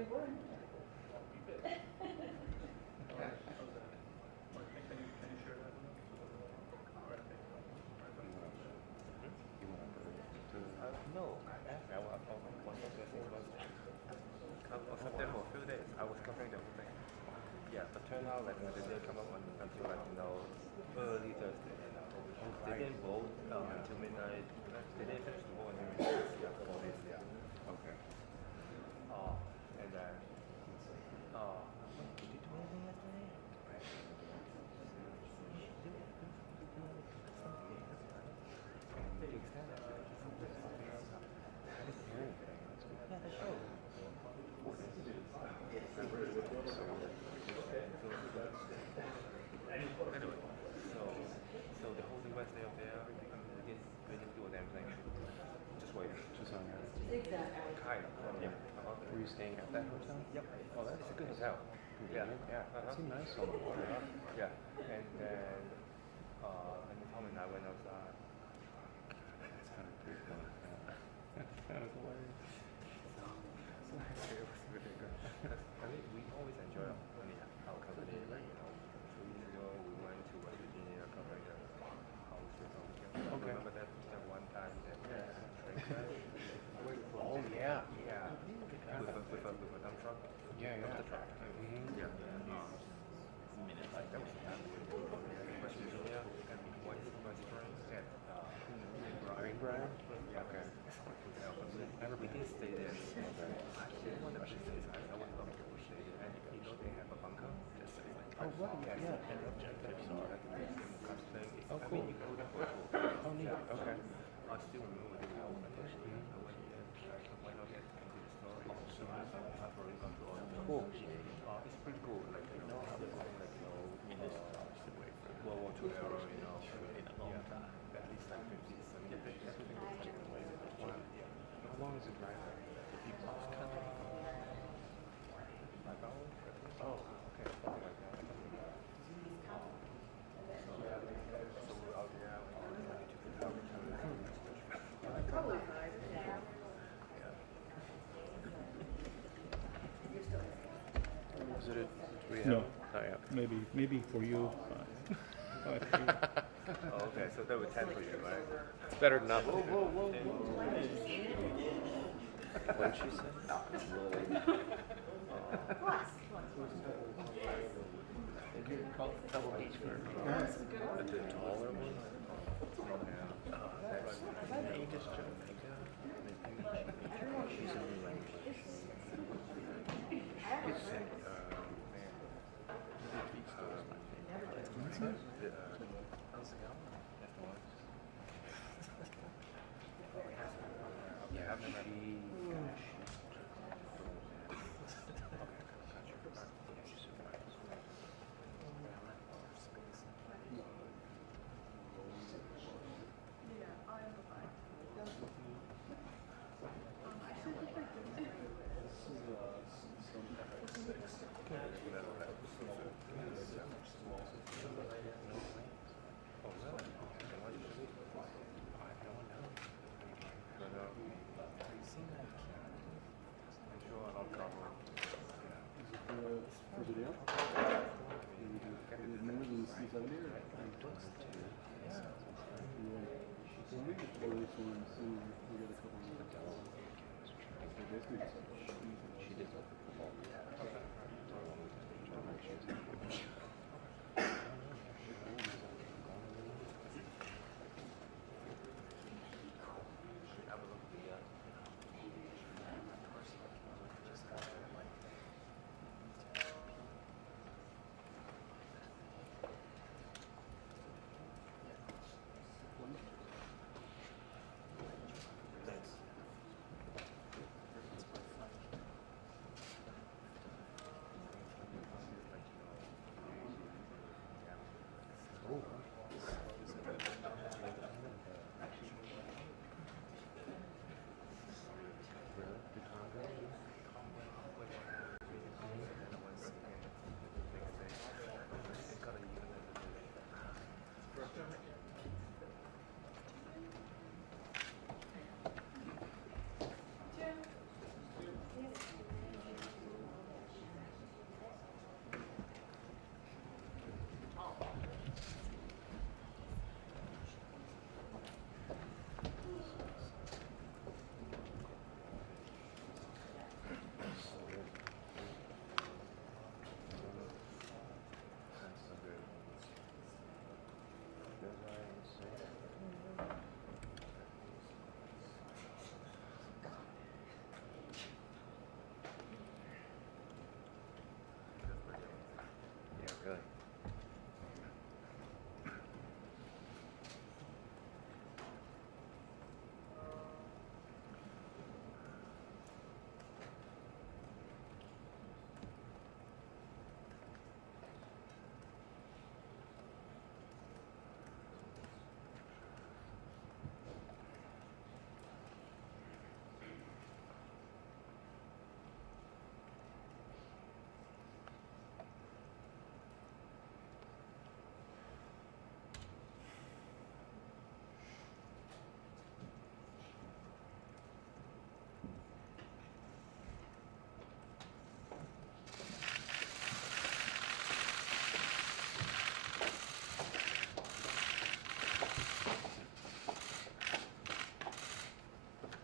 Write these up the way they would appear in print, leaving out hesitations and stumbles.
No, actually, I was for a few days. I was covering the whole thing. Yeah, but turned out like they didn't come up until like early Thursday. They didn't vote until midnight. They didn't finish the vote until midnight. Yeah, 4 days. Yeah. Okay. And then did you do anything yesterday? Anyway, so the whole West day up there, we didn't do a damn thing. Just waiting. Just on that. Kind of. Yeah. Were you staying at that hotel? Yep. Oh, that's a good hotel. Yeah. Yeah. Seemed nice on the water. Yeah. And then Tom and I went outside. That's kind of pretty fun. That was hilarious. It was really good. I mean, we always enjoy our company. Like, 2 weeks ago, we went to West Virginia covering the houses on the campus. Okay. Remember that one time that train crash? Oh, yeah. Yeah. With a dump truck. Yeah. The truck. Mm-hmm. Yeah. Like that was the time we went to West Virginia and White Springs and Greenbrier? Yeah. Okay. We did stay there. Actually, one of the places I would love to stay there. And they have a bunker. Oh, what? Yeah. And objectives are like the museum kind of thing. Oh, I cool. mean, you go there for a tour. Oh, neat. Okay. I still remember the hour I went there. Why not get into the story? So I've already gone through all of them. Cool. It's pretty cool. Like, how they go, like, World War II era, in a long time. At least like 50, 70, everything was like way back. How long is it drive there? 5 hours? Oh, okay. Something like that. So we're out there. Probably 5. Is it a 3 No. hour? Oh, yeah. Maybe for you. Oh, okay, so that was 10 for you, right? It's better than nothing. Whoa. What did she say? Double beach for the taller one? Aegis Jamaica. She's in the language. It's Yeah, I've never.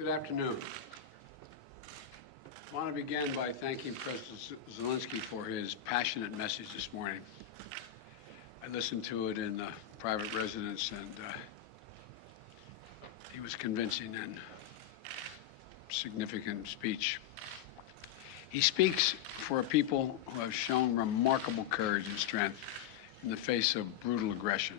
Good afternoon. I want to begin by thanking President Zelenskyy for his passionate message this morning. I listened to it in the private residence, and he was convincing and significant speech. He speaks for a people who have shown remarkable courage and strength in the face of brutal aggression.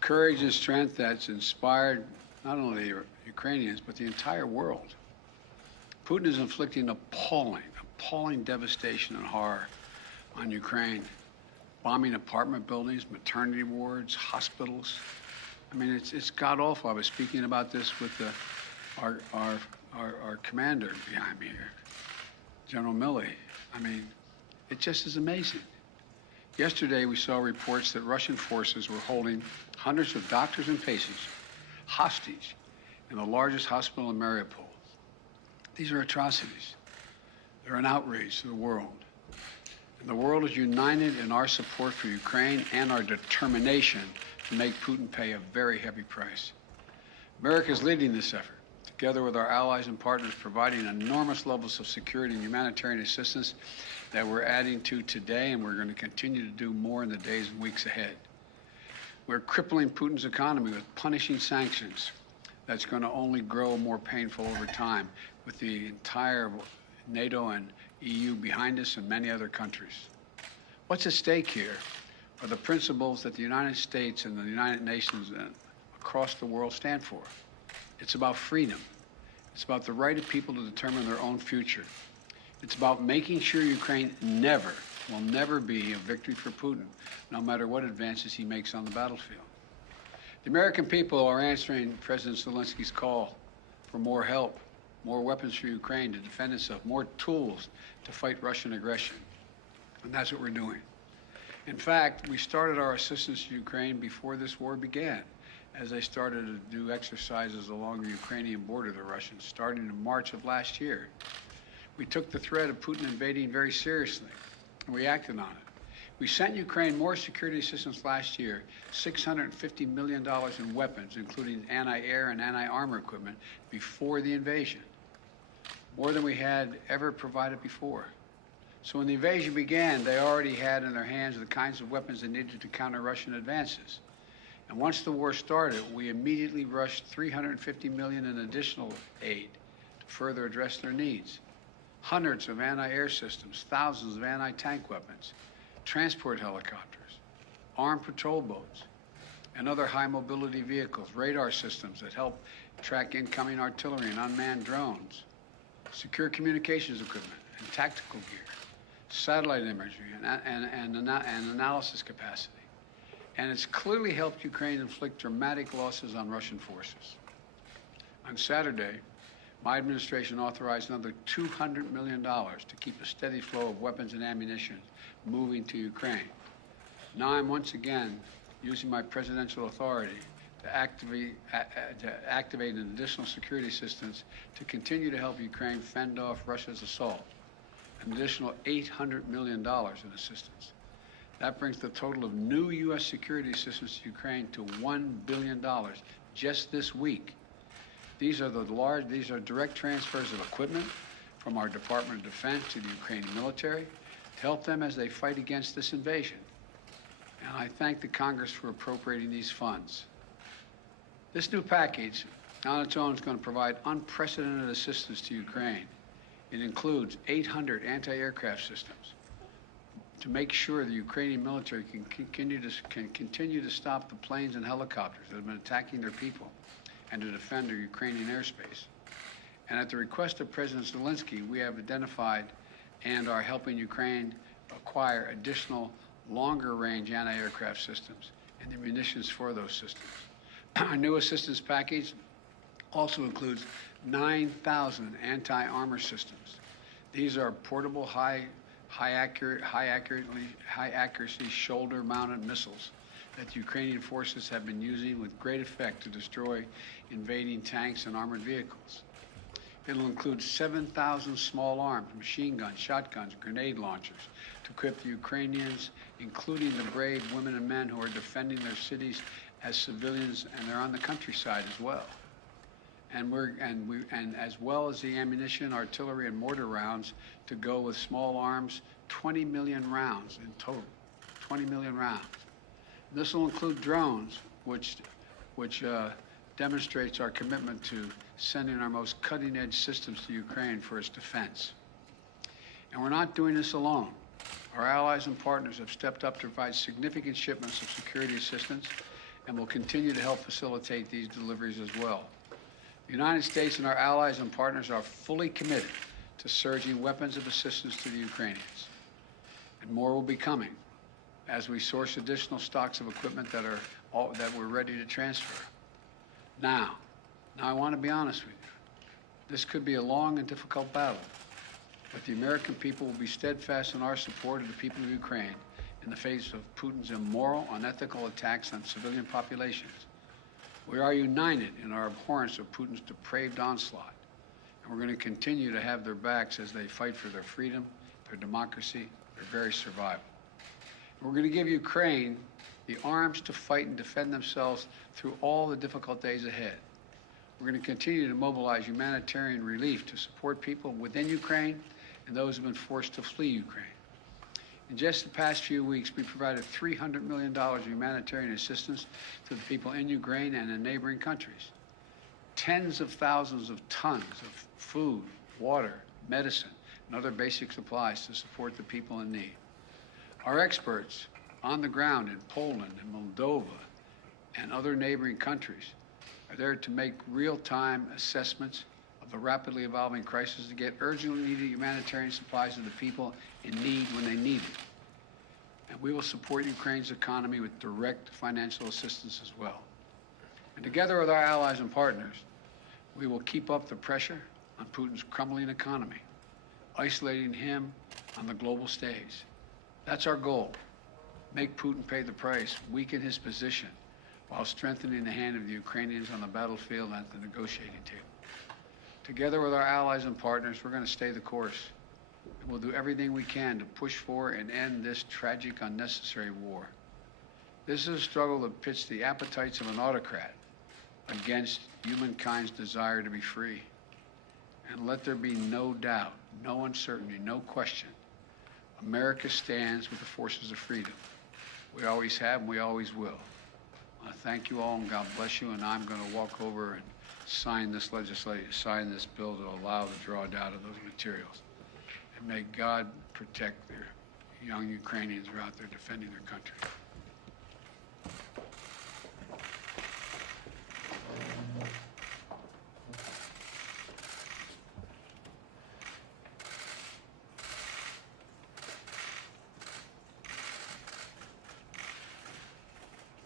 Courage and strength that's inspired not only the Ukrainians, but the entire world. Putin is inflicting appalling devastation and horror on Ukraine, bombing apartment buildings, maternity wards, hospitals. I mean, it's god-awful. I was speaking about this with our commander behind me here, General Milley. I mean, it just is amazing. Yesterday, we saw reports that Russian forces were holding hundreds of doctors and patients hostage in the largest hospital in Mariupol. These are atrocities. They're an outrage to the world. And the world is united in our support for Ukraine and our determination to make Putin pay a very heavy price. America is leading this effort, together with our allies and partners, providing enormous levels of security and humanitarian assistance that we're adding to today, and we're going to continue to do more in the days and weeks ahead. We're crippling Putin's economy with punishing sanctions that's going to only grow more painful over time, with the entire NATO and EU behind us and many other countries. What's at stake here are the principles that the United States and the United Nations across the world stand for. It's about freedom. It's about the right of people to determine their own future. It's about making sure Ukraine will never be a victory for Putin, no matter what advances he makes on the battlefield. The American people are answering President Zelensky's call for more help, more weapons for Ukraine to defend itself, more tools to fight Russian aggression. And that's what we're doing. In fact, we started our assistance to Ukraine before this war began, as they started to do exercises along the Ukrainian border, the Russians, starting in March of last year. We took the threat of Putin invading very seriously, and we acted on it. We sent Ukraine more security assistance last year, $650 million in weapons, including anti-air and anti-armor equipment, before the invasion, more than we had ever provided before. So when the invasion began, they already had in their hands the kinds of weapons they needed to counter Russian advances. And once the war started, we immediately rushed $350 million in additional aid to further address their needs. Hundreds of anti-air systems, thousands of anti-tank weapons, transport helicopters, armed patrol boats, and other high-mobility vehicles, radar systems that help track incoming artillery and unmanned drones, secure communications equipment and tactical gear, satellite imagery and analysis capacity. And it's clearly helped Ukraine inflict dramatic losses on Russian forces. On Saturday, my administration authorized another $200 million to keep a steady flow of weapons and ammunition moving to Ukraine. Now I'm once again using my presidential authority to activate an additional security assistance to continue to help Ukraine fend off Russia's assault, an additional $800 million in assistance. That brings the total of new U.S. security assistance to Ukraine to $1 billion just this week. These are direct transfers of equipment from our Department of Defense to the Ukrainian military to help them as they fight against this invasion. And I thank the Congress for appropriating these funds. This new package on its own is going to provide unprecedented assistance to Ukraine. It includes 800 anti-aircraft systems to make sure the Ukrainian military can continue to stop the planes and helicopters that have been attacking their people and to defend their Ukrainian airspace. And at the request of President Zelenskyy, we have identified and are helping Ukraine acquire additional longer-range anti-aircraft systems and the munitions for those systems. Our new assistance package also includes 9,000 anti-armor systems. These are portable, high accuracy shoulder-mounted missiles that the Ukrainian forces have been using with great effect to destroy invading tanks and armored vehicles. It'll include 7,000 small arms, machine guns, shotguns, grenade launchers to equip the Ukrainians, including the brave women and men who are defending their cities as civilians, and they're on the countryside as well. and as well as the ammunition, artillery, and mortar rounds to go with small arms, 20 million rounds in total. 20 million rounds. This will include drones, which demonstrates our commitment to sending our most cutting-edge systems to Ukraine for its defense. And we're not doing this alone. Our allies and partners have stepped up to provide significant shipments of security assistance and will continue to help facilitate these deliveries as well. The United States and our allies and partners are fully committed to surging weapons of assistance to the Ukrainians. And more will be coming as we source additional stocks of equipment that we're ready to transfer. Now I want to be honest with you. This could be a long and difficult battle, but the American people will be steadfast in our support of the people of Ukraine in the face of Putin's immoral, unethical attacks on civilian populations. We are united in our abhorrence of Putin's depraved onslaught, and we're going to continue to have their backs as they fight for their freedom, their democracy, their very survival. We're going to give Ukraine the arms to fight and defend themselves through all the difficult days ahead. We're going to continue to mobilize humanitarian relief to support people within Ukraine and those who have been forced to flee Ukraine. In just the past few weeks, we provided $300 million of humanitarian assistance to the people in Ukraine and in neighboring countries. Tens of thousands of tons of food, water, medicine, and other basic supplies to support the people in need. Our experts on the ground in Poland and Moldova and other neighboring countries are there to make real-time assessments of the rapidly evolving crisis to get urgently needed humanitarian supplies to the people in need when they need it. And we will support Ukraine's economy with direct financial assistance as well. And together with our allies and partners, we will keep up the pressure on Putin's crumbling economy, isolating him on the global stage. That's our goal. Make Putin pay the price, weaken his position, while strengthening the hand of the Ukrainians on the battlefield and at the negotiating table. Together with our allies and partners, we're going to stay the course. And we'll do everything we can to push for and end this tragic, unnecessary war. This is a struggle that pits the appetites of an autocrat against humankind's desire to be free. And let there be no doubt, no uncertainty, no question. America stands with the forces of freedom. We always have and we always will. I thank you all and God bless you, and I'm going to walk over and sign this sign this bill to allow the drawdown of those materials. And may God protect their young Ukrainians who are out there defending their country.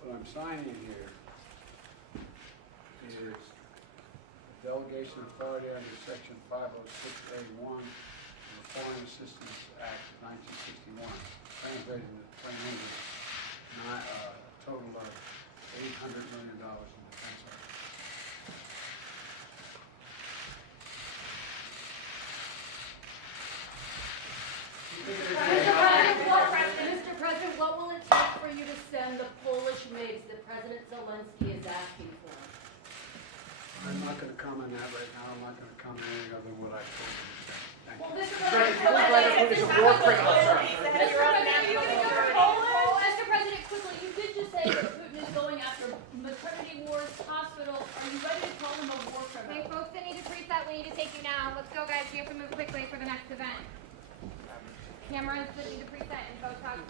What I'm signing here is delegation authority under Section 506A1 of the Foreign Assistance Act of 1961, translated into plain English, a total of $800 million in defense art. Mr. President, what will it take for you to send the Polish MiGs that President Zelenskyy is asking for? I'm not going to comment on that right now. I'm not going to comment anything other than what I told you to say. Thank you. Mr. President, Mr. President, quickly, you did just say that Putin is going after maternity wards, hospitals. Are you ready to call him a war criminal? Okay, folks that need to preset, we need to take you now. Let's go, guys. We have to move quickly for the next event. Cameras that need to preset and Botox.